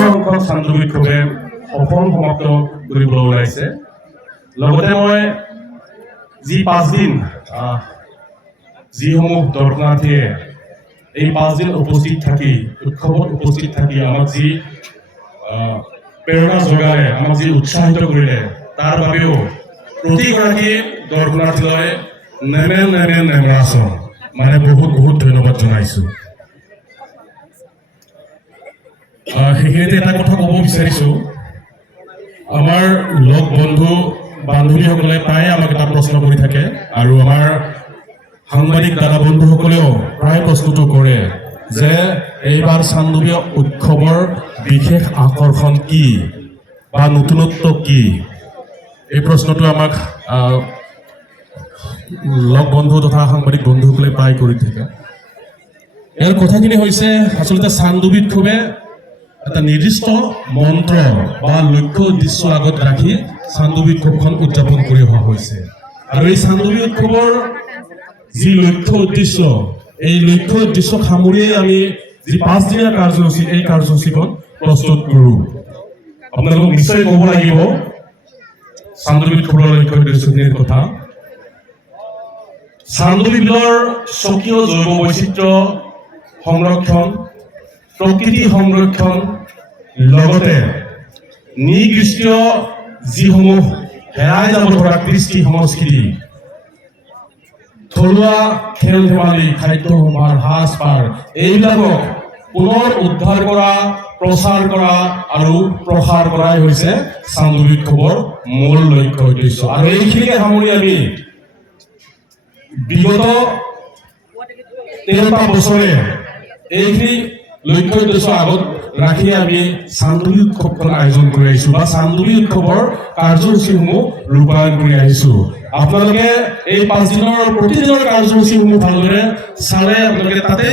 সংখ্যক চান্দুবি বিক্ষোভে সফল সমাপ্ত কৰিবলৈ ওলাইছে। লগতে মই যি 5 দিন যিসমূহ দৰ্শনাৰ্থীয়ে এই 5 দিন উপস্থিত থাকি উৎসৱত উপস্থিত থাকি আমাক যি প্ৰেৰণা যোগালে, আমাক যি উৎসাহিত কৰিলে, তাৰ বাবেও প্ৰতিগৰাকী দৰ্শনাৰ্থীলৈ নেমেৰাছো মানে বহুত ধন্যবাদ জনাইছোঁ। সেইখিনিতে এটা কথা ক'ব বিচাৰিছোঁ, আমাৰ লগ বন্ধু বান্ধৱীসকলে প্ৰায়ে আমাক এটা প্ৰশ্ন কৰি থাকে আৰু আমাৰ সাংবাদিক দাদা বন্ধুসকলেও প্ৰায় প্ৰশ্নটো কৰে যে এইবাৰ চান্দুবি উৎসৱৰ বিশেষ আকৰ্ষণ কি বা নতুনত্ব কি? এই প্ৰশ্নটো আমাক লগ বন্ধু তথা সাংবাদিক বন্ধুসকলে প্ৰায় কৰি থাকে। ইয়াৰ কথাখিনি হৈছে আচলতে চান্দুবি উৎসৱে এটা নিৰ্দিষ্ট মন্ত্ৰ বা লক্ষ্য উদ্দেশ্য আগত ৰাখি চান্দুবি উৎসৱখন উদযাপন কৰি অহা হৈছে। আৰু এই চান্দুবি উৎসৱৰ যি লক্ষ্য উদ্দেশ্য, এই লক্ষ্য উদ্দেশ্য সামৰিয়েই আমি যি 5 দিনীয়া কাৰ্যসূচী, এই কাৰ্যসূচীখন প্ৰস্তুত কৰোঁ। আপোনালোকক নিশ্চয় ক'ব লাগিব চান্দুবি উৎসৱৰ লক্ষ্য উদ্দেশ্যখিনিৰ কথা। চান্দুবি বিলৰ স্বকীয় জৈৱ বৈচিত্ৰ্য সংৰক্ষণ, প্ৰকৃতি সংৰক্ষণ, লগতে নিকৃষ্ট যিসমূহ হেৰাই যাব ধৰা কৃষ্টি সংস্কৃতি, থলুৱা খেল ধেমালি, খাদ্য সম্ভাৰ, সাজপাৰ, এইবিলাকক পুনৰ উদ্ধাৰ কৰা, প্ৰচাৰ কৰা আৰু প্ৰসাৰ কৰাই হৈছে চান্দুবি উৎসৱৰ মূল লক্ষ্য উদ্দেশ্য। আৰু এইখিনিকে সামৰি আমি বিগত 13টা বছৰে এইখিনি লক্ষ্য উদ্দেশ্য আগত ৰাখি আমি চান্দুবি উৎসৱখন আয়োজন কৰি আহিছোঁ বা চান্দুবি উৎসৱৰ কাৰ্যসূচীসমূহ ৰূপায়ণ কৰি আহিছোঁ। আপোনালোকে এই 5 দিনৰ প্ৰতিদিনৰ কাৰ্যসূচীসমূহ ভালদৰে চালে আপোনালোকে তাতে